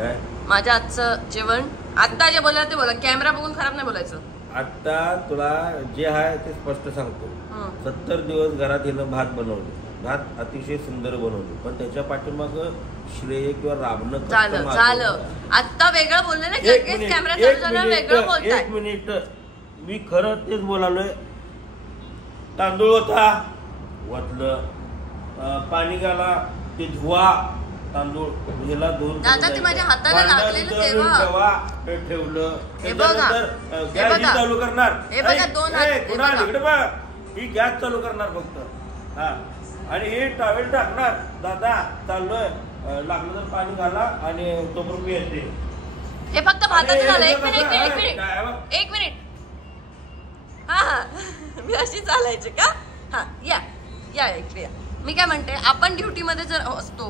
काय माझ्या आजचं जेवण आता जे बोलायला ते बोला, कॅमेरा बघून खराब नाही बोलायचं. आता तुला जे आहे ते स्पष्ट सांगतो. 70 दिवस घरात येणं भात बनवले, भात अतिशय सुंदर बनवले, पण त्याच्या पाठीमाग श्रेय किंवा राबणं झालं. आता वेगळं बोलले ना, कॅमेरा चालू झाला वेगळं बोलताय. 1 मिनिट, मी खरं तेच बोलालोय. तांदूळ होता वतलं, पाणी घाला, ते धुवा, तांदूळ ह्याला धुवून दादा ते माझ्या हाताला लागलेलं तेव्हा ठेवलं. हे बघा, गॅस चालू करणार, हे बघा 2 हात इकडे बघ, ही गॅस चालू करणार फक्त. हा, आणि हे टॉवेल टाकणार. दादा चाललोय, लागलं तर पाणी घाला आणि तोपर्यंत मी येते. हे फक्त भाताचं झालं. 1 मिनिट. हा मी अशी चालायची का? हा या इकडे या. मी काय म्हणते, आपण ड्युटी मध्ये जर असतो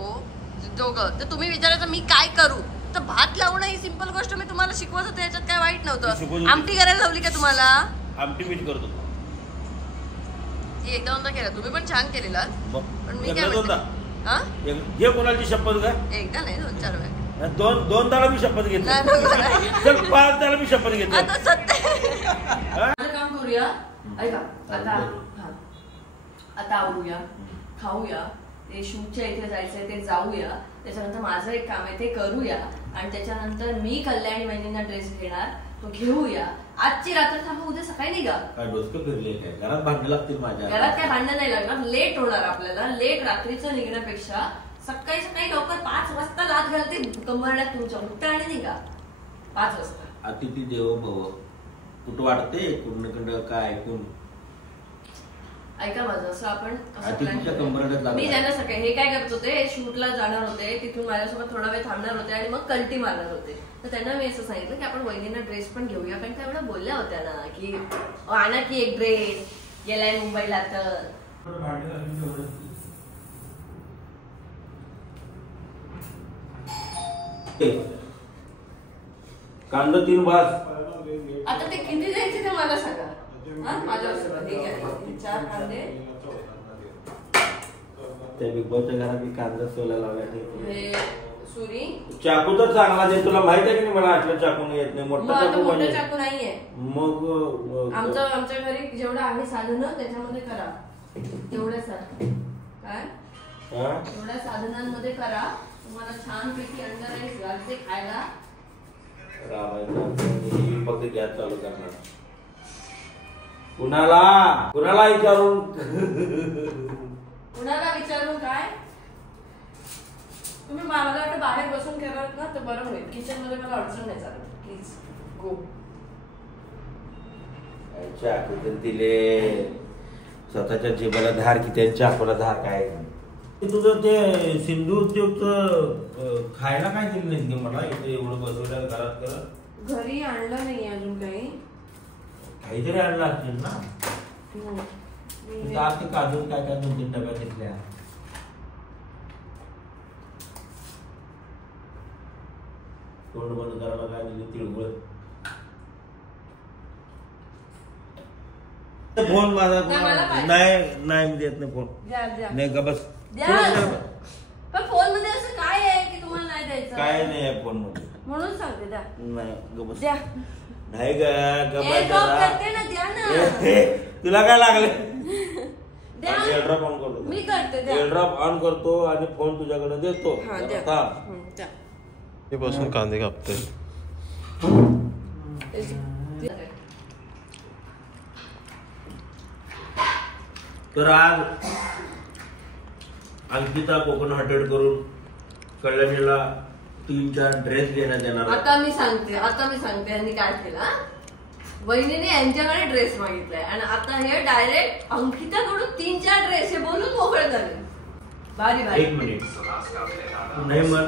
दोघं, तर तुम्ही विचारायचं मी काय करू, तर भात लावणं ही सिंपल गोष्ट मी तुम्हाला शिकवत होते, याच्यात काय वाईट नव्हतं. आमटी करायला लावली का तुम्हाला? आमटी मीठ करतो. एकदा दोनदा केलं, तुम्ही पण छान केलेला. पण मी काय म्हणते, हे कोणाची शपथ का? एकदा नाही 2-4 वेळा. दोनदा मी शपथ घेतली, 5दा मी शपथ घेतली. आता सत्य काम करूया. ऐका, आता आवरूया, खाऊया, ते शूटच्या इथे जायचंय ते जाऊया, त्याच्यानंतर माझं एक काम आहे ते करूया, आणि त्याच्यानंतर मी कल्याणी वहिनींना ड्रेस घेणार, तो घेऊया. आजची रात्र थांबा, उद्या सकाळी निघा. काय डोसकं फिरले काय? घरात भांडणं लागतील माझ्या. घरात काय भांडणं नाही लागणार, लेट होणार आपल्याला. लेट रात्रीचं निघण्यापेक्षा सकाळी लवकर 5 वाजता लाद घालते कंबरड्यात तुमच्या, उठा आणि निघा 5 वाजता. अतिथी देवो भव. कुठं वाटते कुठं काय ऐकून. ऐका माझं, असं आपण मी ज्यांना सकाळी हे काय करत होते, शूटला जाणार होते, तिथून माझ्यासोबत थोडा वेळ थांबणार होते आणि मग कल्टी मारणार होते. तर त्यांना मी असं सांगितलं की आपण वहिनींना ड्रेस पण घेऊया, कारण त्या एवढ्या बोलल्या होत्या ना की आणा की एक ड्रेस, गेलाय मुंबईला तर. कांदा 3 भास. आता ते किती द्यायचे ते मला सांगा. माझ्यावर सगळं हे घ्या, 4 कांदे. त्या बिग बॉसच्या घरात मी कांदा सोलायला लावला. सुरी चाकू तर चांगला दे. तुला माहित आहे की नाही, मला आटलं चाकू नाही येत नाही. मोठा चाकू नाहीये. मग आमच्या घरी जेवढं आहे साधन त्याच्यामध्ये करा, तेवढ्या काय एवढ्या साधनांमध्ये करा. तुम्हाला छान पैकी अंडा राईस घालते खायला. फक्त गॅस चालू करणार. कुणाला विचारून काय तुम्ही मला वाटतं बाहेर बसून कराल ना तर बरं होईल. किचन मध्ये मला अडचण नाही चालत. Please go. चाकू दिले स्वतःच्या जीवाला धार की त्यांच्या आपला धार काय. तुझं ते सिंदूरचं खायला काय दिलं नाही की मला इथे एवढं बसवलं घरात करत. घरी आणलं नाही अजून काहीतरी आणलं असतील ना. ते काजू काय 2-3 डब्यात घेतल्या. तोंड बंद करायला काय दिली तिळगुळ. फोन माझा नाही देत नाही फोन. नाही का बस. पण फोन मध्ये असं काय आहे की तुम्हाला नाही द्यायचं? काय नाही आहे फोन मध्ये, म्हणून सांगते द्या. नाही गबस द्या. नाही करते ना, द्या ना. तुला काय लागलं? एअरड्रॉप ऑन करतो मी, करते. एअरड्रॉप ऑन करतो आणि फोन तुझ्याकडे देतो. हे बसून कांदे कापते. तर आज अंकिता कोकण हॉटेल करून कल्याणीला 3-4 ड्रेस देण्यात येणार. आता मी सांगते यांनी काय केलं. वहिनीने यांच्याकडे ड्रेस मागितलाय आणि आता हे डायरेक्ट अंकिताकडून 3-4 ड्रेस हे बोलून मोकळे झाले. भारी भारी. 1 मिनिट नाही मग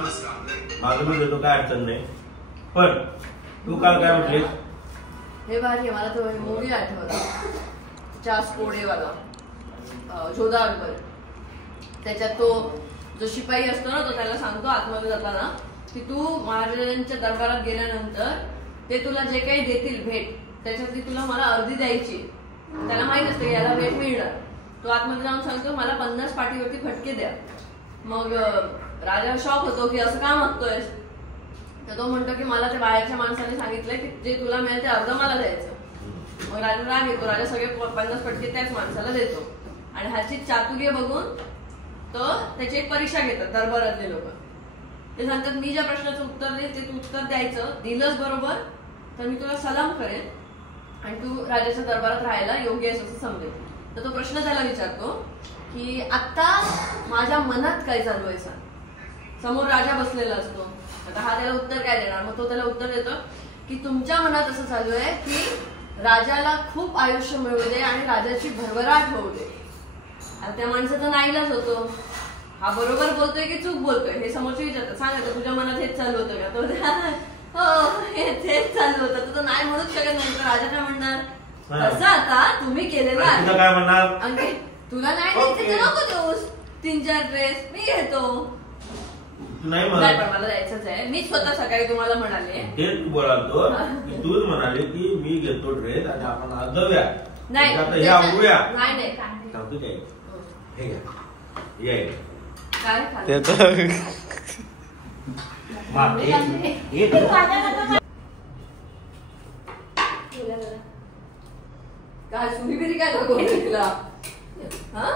माझं मी देतो, काय अडचण नाही. पण तू काल काय म्हटलीस? हे भारी आहे. मला तो मूवी आठवला, चास कोडेवाला, जोधा अकबर. त्याच्यात तो जो शिपाई असतो ना, तो त्याला सांगतो आतमध्ये जाताना की तू महाराजांच्या दरबारात गेल्यानंतर ते तुला जे काही देतील भेट, त्याच्यातली तुला मला अर्धी द्यायची. त्याला माहित असतं की याला भेट मिळणार. तो आतमध्ये जाऊन सांगतो मला 50 पाठीवरती फटके द्या. मग राजा शॉक होतो की असं का मागतोय. तर तो म्हणतो की मला त्या बाहेरच्या माणसाने सांगितलं की जे तुला मिळेल ते अर्ध मला द्यायचं. मग राजा राग येतो, राजा सगळे 50 फटके त्याच माणसाला देतो आणि ह्याची चातुर्य बघून तो त्याची एक परीक्षा घेतात दरबारातले लोक. ते सांगतात मी ज्या प्रश्नाचं उत्तर देईल ते तू उत्तर द्यायचं, दिलंच बरोबर तर मी तुला सलाम करेन आणि तू राजाच्या दरबारात राहायला योग्य आहेस असं समजेल. तर तो प्रश्न त्याला विचारतो की आता माझ्या मनात काय चालू आहे सांग. समोर राजा बसलेला असतो. आता हा त्याला उत्तर काय देणार. मग तो त्याला उत्तर देतो की तुमच्या मनात असं चालू आहे की राजाला खूप आयुष्य मिळू दे आणि राजाची भरभराट होऊ दे. आता त्या माणसाचा नाईलाज होतो. हा बरोबर बोलतोय की चूक बोलतोय हे समोरचे विचारतात. सांगायचं तुझ्या मनात हेच चालू होतं का. तो हो हेच चालू होतं. तो नाही म्हणूच शकत नाही. तर राजा काय म्हणणार असं आता तुम्ही केलेलं आहे काय म्हणणार अंकित तुला नाही द्यायचं तर नको देऊस. 3-4 ड्रेस मी घेतो. नाही पण मला द्यायचंच आहे. मी स्वतः सकाळी तुम्हाला म्हणाले तेच बोलालतो की तूच म्हणाले की मी घेतो ड्रेस आणि आपण आज जाऊया. नाही नाही सांगतो काय हे घ्या ये काय काय सुरीबिरी काय दाखवतोय तिला. हा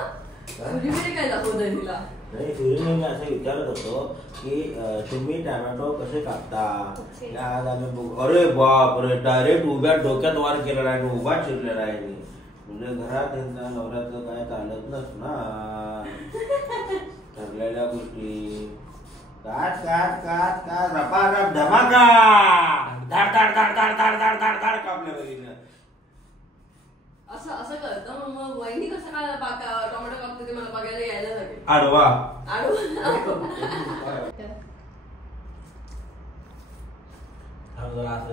सुरीबिरी काय दाखवतोय तिला. नाही सूर्यने मी असं विचारत होतो की तुम्ही टॅमॅटो कसे कापता. आज आम्ही अरे बाप रे डायरेक्ट उभ्या डोक्यात वार केलेला आहे आणि उभा चिरलेला आहे. म्हणजे घरात त्यांचा नवऱ्याचं काय चालत नसणार. ठरलेल्या गोष्टी काट काट काट काट रपारप धमाका धाड धाड धाड धाड धाड धाड धाड धाड कापल्या बघितलं. असं कळतं. मग वहिनी कसं काय टोमॅटो कापते ते मला बघायला यायला लागेल. आडवा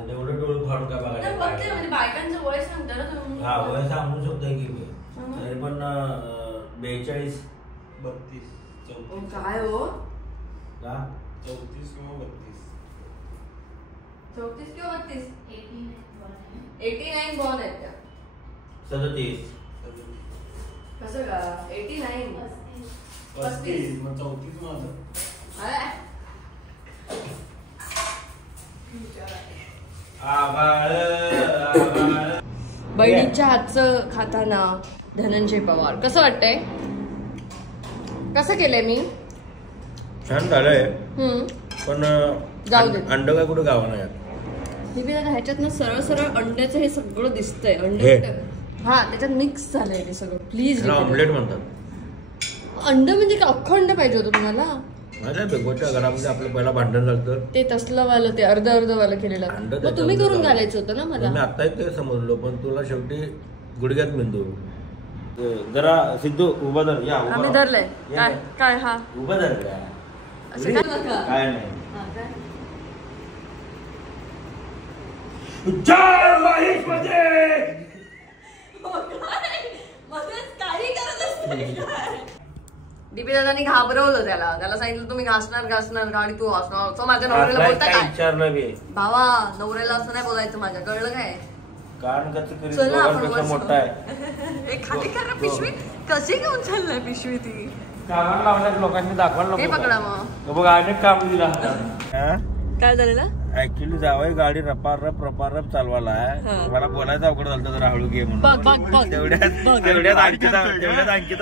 तेवढं डोळे फाडून काय बघायला म्हणजे बायकांचं वय सांगता ना तुम्ही. हा वय सांगू शकतोय की मी तरी पण 42 32 काय हो का 34 किंवा 34 किंवा 32 89 बॉर्न आहेत त्या. 37 कसं का 89 35 मग 34 माझं. बहिणीच्या हातचं खाताना धनंजय पवार कसं वाटतंय. कसं केलंय मी. छान झालंय पण जाऊ दे. अंड काय कुठे गावा नाही. ह्याच्यात ना सरळ सरळ अंड्याचं हे सगळं दिसतंय. अंड हा त्याच्यात मिक्स झालंय ते सगळं. प्लीज ऑमलेट म्हणतात. अंड म्हणजे का अख्खं अंड पाहिजे होतं तुम्हाला. माझ्या बेगोच्या घरामध्ये आपलं पहिला भांडण झालं ते तसलं वालं ते अर्ध वालं केलेलं. मग तुम्ही करून घालायचं होतं ना मला. मी आता ते समजलो पण तुला शेवटी गुडघ्यात मेंदू. जरा सिद्धू उभा धर. या आम्ही धरलंय. काय काय हा उभा धर. काय नाही डीपी दादांनी घाबरवलं त्याला सांगितलं तुम्ही घासणार आणि तू हसणार. तो माझ्या नवऱ्याला बोलता काय विचारलं मी भावा नवऱ्याला असं नाही बोलायचं माझ्या. कळलं काय. चला आपण मोठा आहे. खाली कर ना पिशवी. कशी घेऊन चाललाय पिशवी ती. कामाला लावण्यात लोकांनी दाखवायला ते पकडा मग बघा अनेक काम दिला. काय झालेलं ऍक्च्युली जावई गाडी रपारप चालवायला आहे. मला बोलायचं अवघड झालं जरा हळू घे म्हणून. तेवढ्यात अंकिता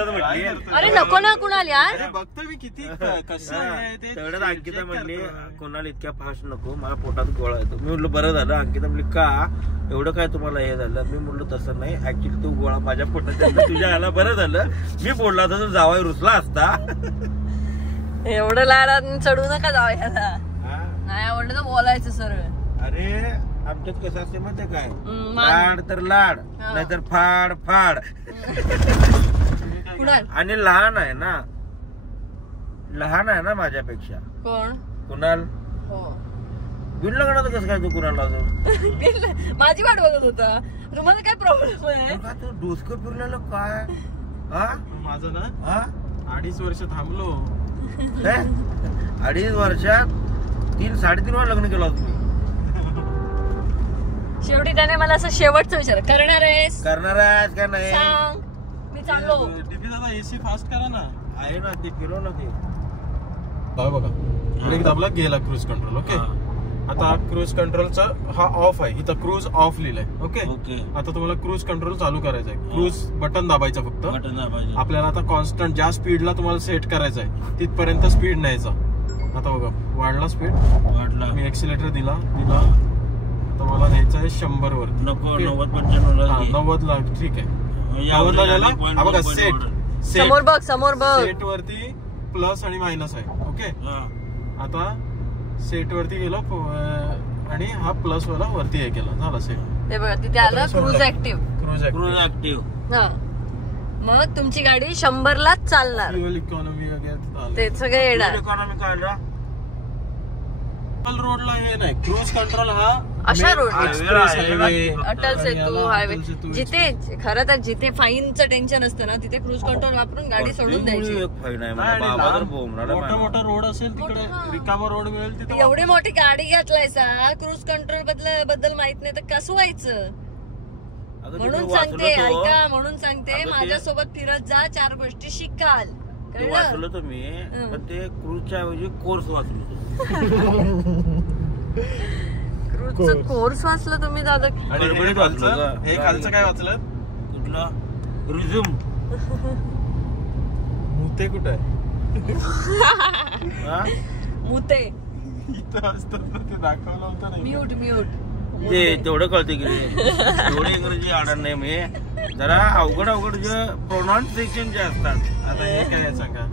म्हटली अरे नको ना कुणाल यार. बघतो मी किती कसं आहे ते. तेवढ्यात अंकिता म्हणली कोणाला इतक्या फास्ट नको मला पोटात गोळा येतो. मी म्हटलं बरं झालं. अंकिता म्हणली का एवढं काय तुम्हाला हे झालं. मी म्हटलं तसं नाही ऍक्च्युली तू गोळा माझ्या पोटात तुझ्या याला बरं झालं. मी बोलला तर जावई रुसला असता. एवढं लाडात चढू नका जावयाला. नाही आवडलं तर बोलायचं सरळ. अरे आमच्यात कसं असते माहितीये काय लाड तर लाड नाहीतर फाड फाड. आणि लहान आहे ना माझ्यापेक्षा. कोण कुणाल बिन लग्नाचं कसं काय तू कुणाला अजून माझी वाट बघत होता. तुम्हाला काय प्रॉब्लेम आहे. तू डोसकं फिरलेलं काय. माझं ना 2.5 वर्ष थांबलो. 2.5 वर्षात 3-3.5 वेळा लग्न केलं तुम्ही. शेवटी त्याने मला असं शेवटचं विचार करणार आहेस का नाही सांग. मी चाललो. डीपी दादा एसी फास्ट करा ना. आहे ना ते फिरव ना ते. बघा ब्रेक दाबला गेला क्रूज कंट्रोल. ओके आता आता क्रूज कंट्रोलचा हा ऑफ आहे, इथं क्रूज ऑफ लिहिलंय. ओके, आता तुम्हाला क्रूज कंट्रोल चालू करायचं आहे. क्रूज बटन दाबायचं फक्त. आपल्याला आता कॉन्स्टंट ज्या स्पीडला तुम्हाला सेट करायचं आहे तिथपर्यंत स्पीड न्यायचा. आता बघा वाढला स्पीड, वाढला. मी एक्सिलेटर दिला. आता मला न्यायचं आहे 100 वरती. 90 ला ठीक आहे. 90 ला नेला. हा बघा सेट समोर बघ सेट वरती प्लस आणि मायनस आहे. ओके, आता सेट वरती गेलो आणि हा प्लस वाला वरती हे केला, झाला सेट. ते बघा तिथे आलं क्रूज ऍक्टिव्ह. Cruise active. हा, मग तुमची गाडी 100 लाच चालणार. फ्युएल इकॉनॉमी वगैरे ते सगळे येणार. इकॉनॉमी काढला रोडला हे नाही. क्रूज कंट्रोल हा अशा road express highway, Atal Setu highway, जिथे खरं तर जिथे फाईनचं टेन्शन असतं ना तिथे क्रूज कंट्रोल वापरून गाडी सोडून द्यायची. मोठा मोठा रोड असेल तिकडे रिकामा रोड मिळेल तिथे. एवढी मोठी गाडी घेतलायचा, क्रूज कंट्रोल बद्दल माहित नाही तर कसं व्हायचं. म्हणून सांगते ऐका, म्हणून सांगते माझ्यासोबत फिरत जा, 4 गोष्टी शिकाल. वाचलो तुम्ही, पण ते क्रूजच्या ऐवजी कोर्स वाचलो. क्रूजचं कोर्स वाचलं तुम्ही दादा. हे खालचं काय वाचलं? कुठलं? रिझ्यूम. मुते कुठं आहे? मुते इथं असतात ते दाखवलं होतं नाही. म्यूट ते तेवढं कळते की तेवढे इंग्रजी आडणार नाही. मी जरा अवघड जे प्रोनाउन्सिएशन जे असतात. आता हे काय सांगा.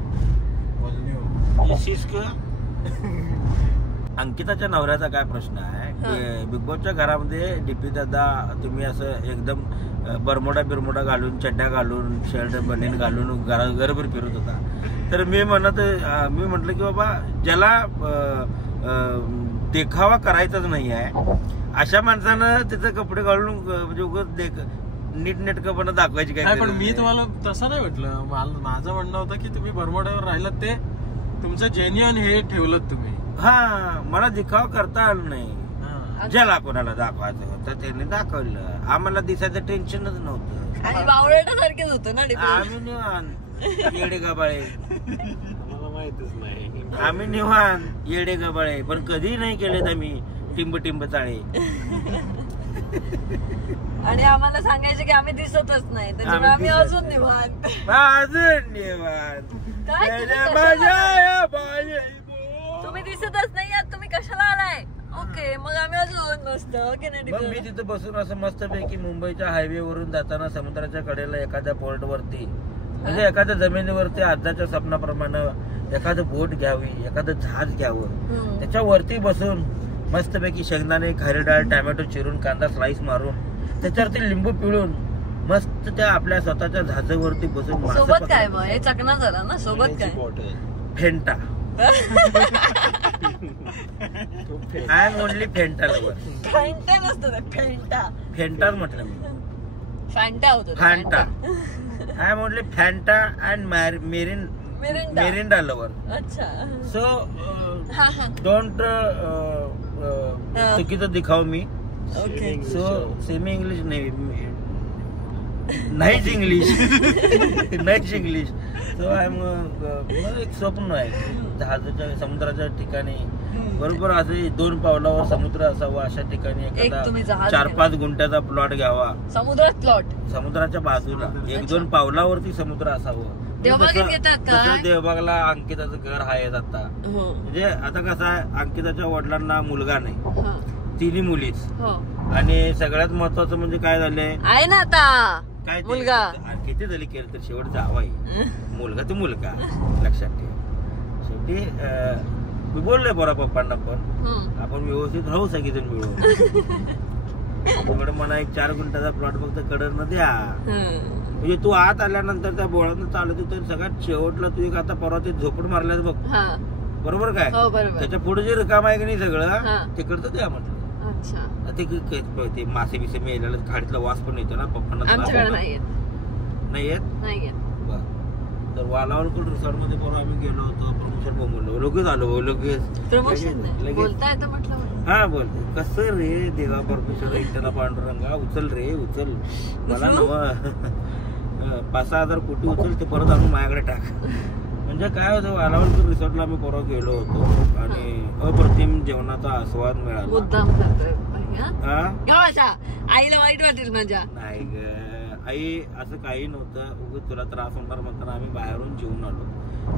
अंकिताच्या नवऱ्याचा काय प्रश्न आहे? बिग बॉसच्या घरामध्ये डीपी दादा तुम्ही असं एकदम बरमोडा घालून, चड्ड्या घालून, शर्ट बनियन घालून घरभर फिरत होता. तर मी म्हटलं की बाबा ज्याला देखावा करायचाच नाही आहे अशा माणसानं त्याचे कपडे घालून म्हणजे उगाच नीटनेटकपणा दाखवायची काय. पण मी तुम्हाला तसं नाही म्हटलं. माझं म्हणणं होतं की तुम्ही बरमोड्यावर राहिलात ते तुमचं जेन्युअन हे ठेवलं तुम्ही. हा, मला दिखावा करता आलं नाही. ज्याला कोणाला दाखवायचं होतं त्यांनी दाखवलं. आम्हाला दिसायचं टेन्शनच नव्हतं. आणि बावळटासारखेच होतं ना. आम्ही निवांत येडे गबाळे. मला माहितच नाही. आम्ही निवांत येडे गबाळे, पण कधी नाही केलेत आम्ही टिंब चाळे. आणि आम्हाला सांगायचे की आम्ही दिसतच नाही, त्याच्यामुळे आम्ही अजून निवांत. तुम्ही दिसतच नाही आहात, तुम्ही कशाला आलाय? ओके, मग आम्ही अजून मस्त. मी तिथं बसून असं मस्त पैकी मुंबईच्या हायवे वरून जाताना समुद्राच्या कडेला एखाद्या पोर्ट वरती म्हणजे एखाद्या जमिनीवरती आजच्या स्वप्नाप्रमाणे एखादं बोट घ्यावी, एखादं जहाज घ्यावं, त्याच्यावरती बसून मस्तपैकी शेंगदाणे, खारी डाळ, टॅमॅटो चिरून, कांदा स्लाइस मारून, त्याच्यावरती लिंबू पिळून मस्त त्या आपल्या स्वतःच्या जहाजावरती बसून. सोबत काय मग हे चकना झाला ना. सोबत काय? Fanta. I am only Fanta lover. Fanta नसतो ते, फेंटा. फेंटाच म्हटलं मी. फॅन्टा होतो. Fanta. I am only Fanta and Mirinda lover. अच्छा. सो डोंट चुकीचं दिखाव मी. ओके. सो सेमी इंग्लिश नाहीच इंग्लिश. सो आय एम एक स्वप्न आहे जहाजाच्या समुद्राच्या ठिकाणी बरोबर असे 2 पावलावर समुद्र असावा, अशा ठिकाणी एखादा 4-5 गुंठ्याचा प्लॉट घ्यावा. समुद्रात प्लॉट, समुद्राच्या बाजूला 1-2 पावलावरती समुद्र असावं. देवबागला अंकिताचं घर आहे आता. म्हणजे आता कसं आहे, अंकिताच्या वडिलांना मुलगा नाही, 3 मुलीच. आणि सगळ्यात महत्वाचं म्हणजे काय झालंय आहे ना आता काय मुलगा किती झाली केलं तर शेवट जावाई मुलगा तो मुलगा लक्षात ठेव. शेवटी मी बोललोय बरा पप्पांना पण आपण व्यवस्थित राहू सगळेजण मिळून. मला एक 4 गुंठ्याचा प्लॉट फक्त कडरनं द्या. म्हणजे तू आत आल्यानंतर त्या बोळानं चालत होतं सगळ्यात शेवटला तू एक आता परवा ते झोपड मारल्यास बघ, बरोबर काय, त्याच्या पुढे जे रिकाम आहे की नाही सगळं तिकडचं द्या म्हटलं. ते मासे बिसे मेलेलं खाडीतला वास पण येतो ना पप्पांना. नाही येत. तर वालावलकर रिसॉर्ट मध्ये परवा आम्ही गेलो होतो, प्रमोशन बोललो, लगेच आलो, लगेच. हा बोलतो कसं रे देवा परमेश्वर एकट्याला पांडुरंगा उचल रे उचल, मला 5-6 हजार कोटी उचल, ते परत आणून माझ्याकडे टाक. म्हणजे काय होतं, वालावल रिसॉर्टला आम्ही परवा गेलो होतो आणि अप्रतिम जेवणाचा आस्वाद मिळाला. मुद्दाम आईला वाईट वाटेल माझ्या. नाही ग आई, असं काही नव्हतं. उगाच तुला त्रास होणार म्हणताना आम्ही बाहेरून जेवून आलो,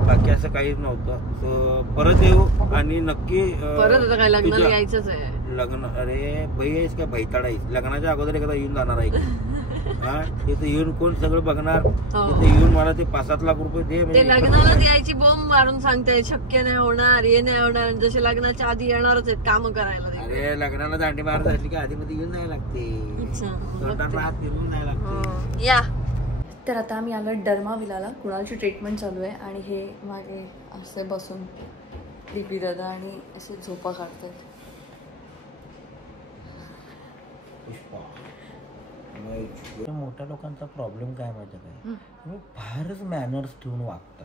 बाकी असं काहीच नव्हतं. परत येऊ आणि नक्की परत काय लग्नाला यायचंच आहे. लग्न, अरे बाई आहेस का भैताड आहेस? लग्नाच्या अगोदर एकदा येऊन जाणार आहे का? हा, तिथे येऊन कोण सगळं बघणार? तिथे येऊन मला ते 5-7 लाख रुपये दे ते लग्नाला द्यायची बॉम्ब मारून सांगताय, शक्य नाही होणार, हे नाही होणार. जसे लग्नाच्या आधी येणारच आहेत काम करायला. अरे लग्नाला दांडी मार झाली की आधी मध्ये येऊन जायला लागते, येऊन जायला लागते. या तर आता आम्ही आलो डर्मा विलाला. कुणालची ट्रीटमेंट चालू आहे आणि हे मागे असे बसून डीपी दादा आणि असे झोपा काढतात. मोठ्या लोकांचा प्रॉब्लेम काय माहिती काय, तुम्ही फारच मॅनर्स ठेवून वागता.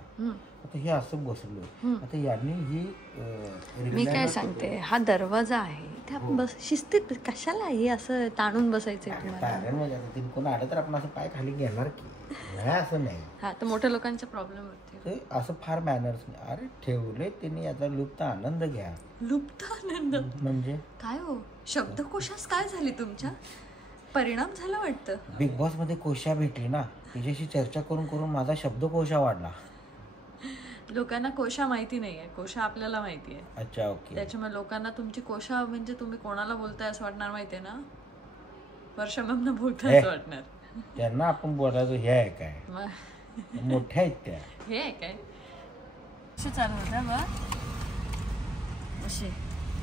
आता हे असं बसलो, आता यांनी ही मी काय सांगते, हा दरवाजा आहे ते आपण बस शिस्तीत कशाला हे असं ताणून बसायचं म्हणजे कोण आलं तर आपण असं पाय खाली घेणार की नाही, असं नाही. हा तर मोठ्या लोकांचा प्रॉब्लेम होते असं फार मॅनर्स नाही. अरे ठेवले त्यांनी, याचा लुप्त आनंद घ्या. लुप्त आनंद म्हणजे काय हो? शब्दकोशास काय झाले तुमच्या? परिणाम झाला वाटतं. बिग बॉस मध्ये कोशा भेटली ना, तिच्याशी चर्चा करून करून माझा शब्दकोशा वाढला. लोकांना कोशा माहिती नाहीये, कोशा आपल्याला माहिती आहे. अच्छा, ओके. त्याच्यामुळे लोकांना तुमची कोशा म्हणजे तुम्ही कोणाला बोलताय असं वाटणार, माहितीये ना? वर्षा मॅमना बोलताय असं वाटणार. त्यांना आपण बोलायचं हे आहे काय, मोठ्या आहेत त्या, हे आहे काय चालू होत्या बा असे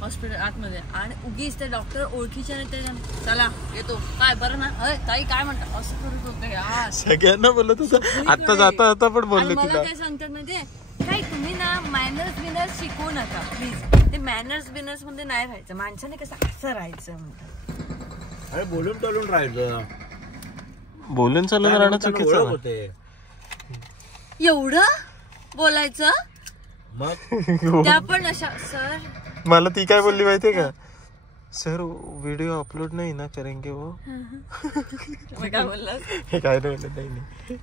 हॉस्पिटल आतमध्ये. आणि उगीच ते डॉक्टर ओळखीचे नाही, त्याच्या चला येतो काय बरं ना, ताई काय म्हणतात असं करत होते. सगळ्यांना बोलत होतं, आता जाता आता पण बोलले. मला काय सांगतात माहितीये काय, तुम्ही ना मॅनर्स बिनर्स शिकवू नका प्लीज. ते मॅनर्स बिनर्स मध्ये नाही राहायचं, माणसाने कसं असं राहायचं म्हणतात. अरे बोलून चालून राहायचं, बोलून चालून राहणं चुकीचं होते. एवढं बोलायचं मग त्या पण अशा. सर मला ती काय बोलली माहितीये का, सर व्हिडिओ अपलोड नाही ना करेंगे वो. काय बोलला? काय नाही.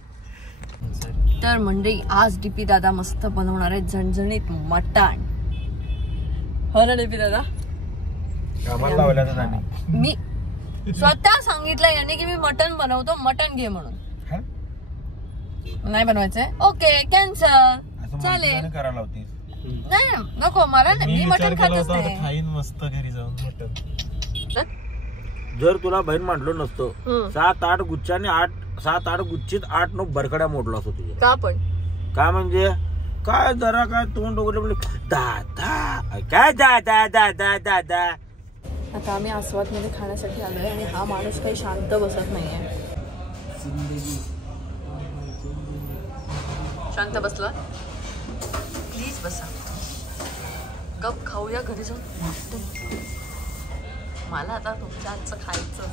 तर मंडळी आज डीपी दादा मस्त बनवणार आहे झणझणीत मटण. हो ना डीपी दादा? मी स्वतः सांगितलं याने की मी मटण बनवतो, मटण घे म्हणून. नाही बनवायचंय, ओके कॅन्सल, चालेल. करायला होती नाही नको मला, मी मटण खातच नाही. खाईन मस्त घरी जाऊन मटण. जर तुला बहीण म्हटलो नसतो, 7-8 गुच्छाने 7-8 गुच्छीत 8-9 बरकड्या मोडला असतो तुझ्या. का पण काय म्हणजे काय, जरा काय तोंड वगैरे म्हणजे दादा काय दादा दादा दादा. आता आम्ही आस्वादमध्ये खाण्यासाठी आलोय आणि हा माणूस काही शांत बसत नाहीये. शांत बसला प्लीज बसा, गप खाऊया घरी जाऊन. मला आता तुमच्या हातचं खायचं.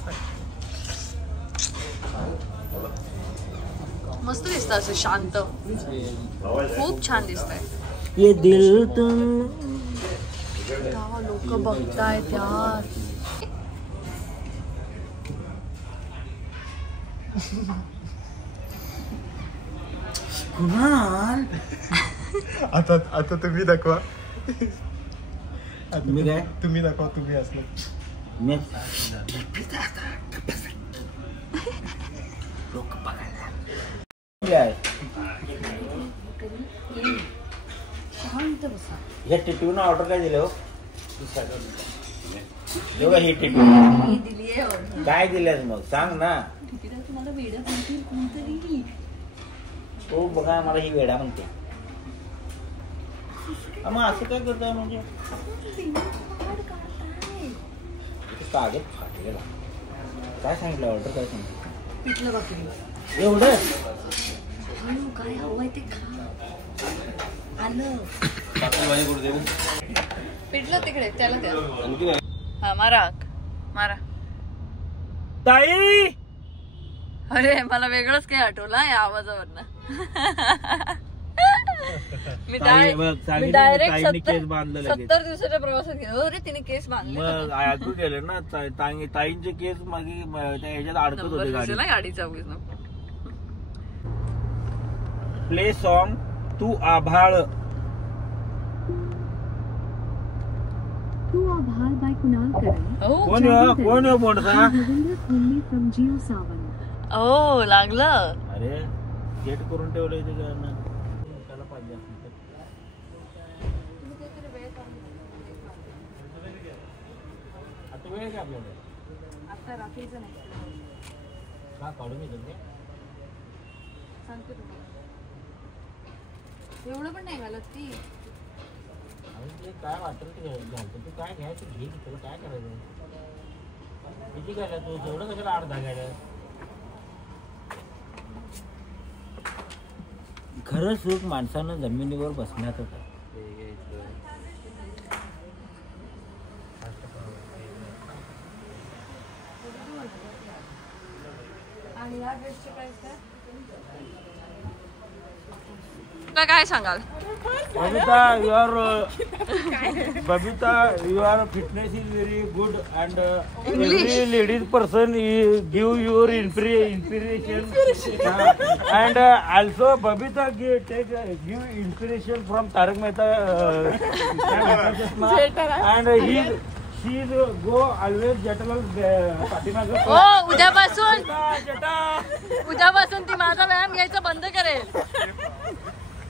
मस्त दिसत असं शांत, खूप छान दिसतंय. ये दिल लोक बघतायत यार. आता तुम्ही दाखवा. मी काय, तुम्ही दाखवा, तुम्ही असलं. लोक बघायला या टिटून ऑर्डर काय दिलं हो? ही टिटू काय दिल्यास मग सांग ना. तो बघा मला ही वेडा म्हणते. मग असं काय करताय म्हणजे कागद फाटलेला. काय सांगितलं ऑर्डर, काय सांगितलं? पिठलं भाकरी एवढं काय हवंय ते खा. आलं पिठलं तिकडे त्याला द्या. हा मारा मारा. ताई अरे मला वेगळंच काही आठवलं या आवाजावरनं. मी डायरेक्ट 70 दिवसाच्या प्रवासात गेलो. अरे तिने केस बांधले. मग ऐकू गेलं ना ताईंचे केस मागे ह्याच्यात अडकत होते गाडीचा. प्ले सॉन्ग तू आभाळ by Kunal Karan. कोण बोलता Ravindra Khulme from Jio Sawan. ओ लागलं. अरे सेट करून ठेवलंय ते गाणं त्याला पाहिजे असलं तर. आता वेळ काय आपल्याकडे आता रात्रीचं नाही का काढून येतो ते सांगते तुम्हाला. एवढं पण नाही घालत ती. आणि ते काय वाटेल ते घालतो तू काय घ्यायचं घे तुला काय करायचं किती घ्यायला तू एवढं कशाला अर्धा घ्यायला खरं सुख माणसानं जमिनीवर बसण्यातच आहे. आणि या ड्रेसचे प्राइस काय? काय सांगाल? Babita, your fitness is very good and every ladies person give your inspiration. And also Babita give inspiration from Tarak Mehta. And she go always Jetalal Patinagar. हो उद्यापासून ती माझा व्यायाम घ्यायचा बंद करेल.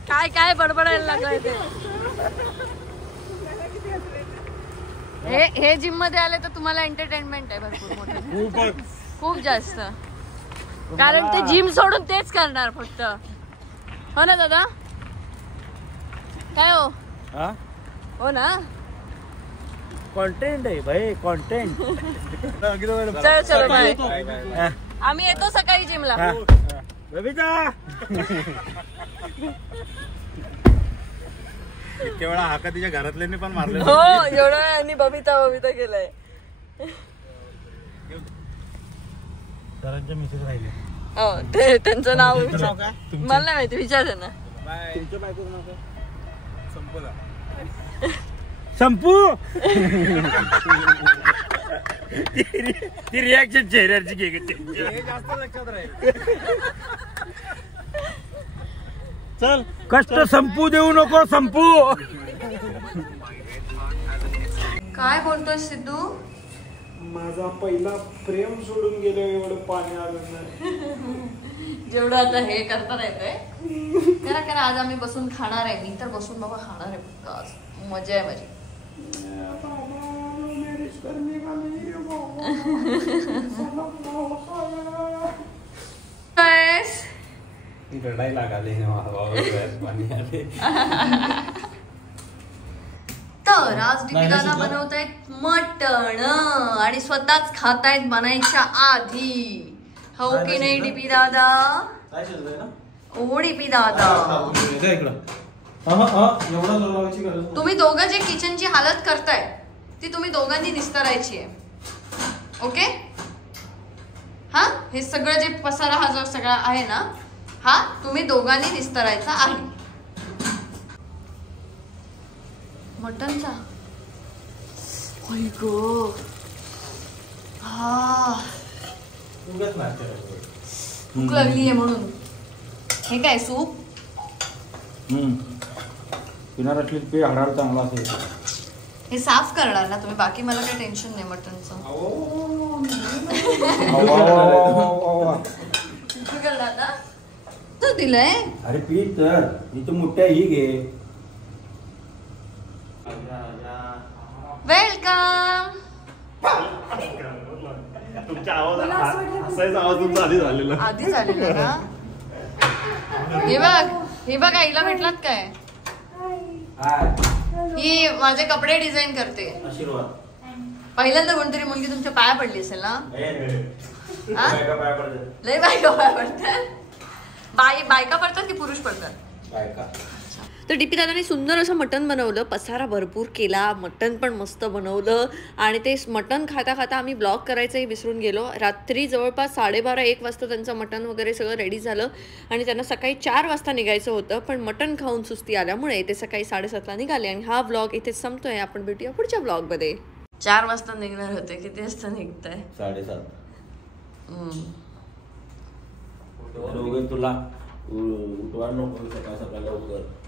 काय काय बडबडायला लागलाय ते. हे जिम मध्ये आले तर तुम्हाला एंटरटेनमेंट आहे भरपूर मोठं खूप जास्त. कारण ते जिम सोडून तेच करणार फक्त. हो ना दादा काय हो हो ना कंटेंट आहे भाई कंटेंट. चलो चलो बाय. आम्ही येतो सकाळी जिमला. बबिता इतक्या वेळा हाका तिच्या घरातल्यांनी पण मारले. हो एवढं यांनी बबिता बबिता केलंय. सरांच्या मिसेस राहिले. हो ते त्यांचं नाव विचार. मला नाही माहिती विचार ना. तुमच्या बायकोचं नाव काय? संपला संपू ती रिॲक्शन चेहऱ्याची घे जास्त लक्षात राहील. चल कष्ट संपू देऊ नको संपू. काय बोलतोय सिद्धू? माझा पहिला प्रेम सोडून गेलो एवढं पाणी आलं नाही. जेवढं आता हे करता येतंय करा करा. आज आम्ही बसून खाणार आहे. मी तर बसून बाबा खाणार आहे फक्त आज. मजा आहे माझी. रडाई लागाले पाणी आले. तर आज दीदी दादा बनवतायत मटण आणि स्वतःच खातायत बनायच्या आधी. हो की नाही डीपी दादा? ओ डीपी दादा तुम्ही दोघं जे किचनची हालत करताय ती तुम्ही दोघांनी निस्तरायची आहे. ओके हा हे सगळं जे पसारा हा जो सगळा आहे ना हा तुम्ही दोघांनी निस्तरायचा आहे. मटनचा हा भूक लागली आहे म्हणून. हे काय सूप? पिणार असली पे हाडाळ चांगला असेल. हे साफ करणार ना तुम्ही? बाकी मला काही टेन्शन नाही मटनचं. करणार ना तू दिलंय. अरे पी तर इथं मोठ्या ही घे. वेलकम. तुमचा आवाज असायचा आवाज तुमचा आधी झालेला. आधी झालेला का? हे बघ आईला भेटलात काय? ही माझे कपडे डिझाईन करते. आशीर्वाद. पहिल्यांदा कोणतरी मुलगी तुमच्या पाया पडली असेल ना? लय बायका पाया पडतात. बायका पडतात की पुरुष पडतात? बायका. तर डीपी दादाने सुंदर असं मटण बनवलं. पसारा भरपूर केला. मटण पण मस्त बनवलं. आणि ते मटण खाता खाता आम्ही ब्लॉग करायचंही विसरून गेलो. रात्री जवळपास 12:30-1 वाजता त्यांचं मटण वगैरे सगळं रेडी झालं आणि त्यांना सकाळी 4 वाजता निघायचं होतं. पण मटण खाऊन सुस्ती आल्यामुळे ते सकाळी 7:30ला निघाले. आणि हा ब्लॉग इथे संपतोय. आपण भेटूया पुढच्या ब्लॉगमध्ये. 4 वाजता निघणार होते. किती वाजता निघताय? 7:30. तुला उठवा नको सकाळ सकाळ लवकर.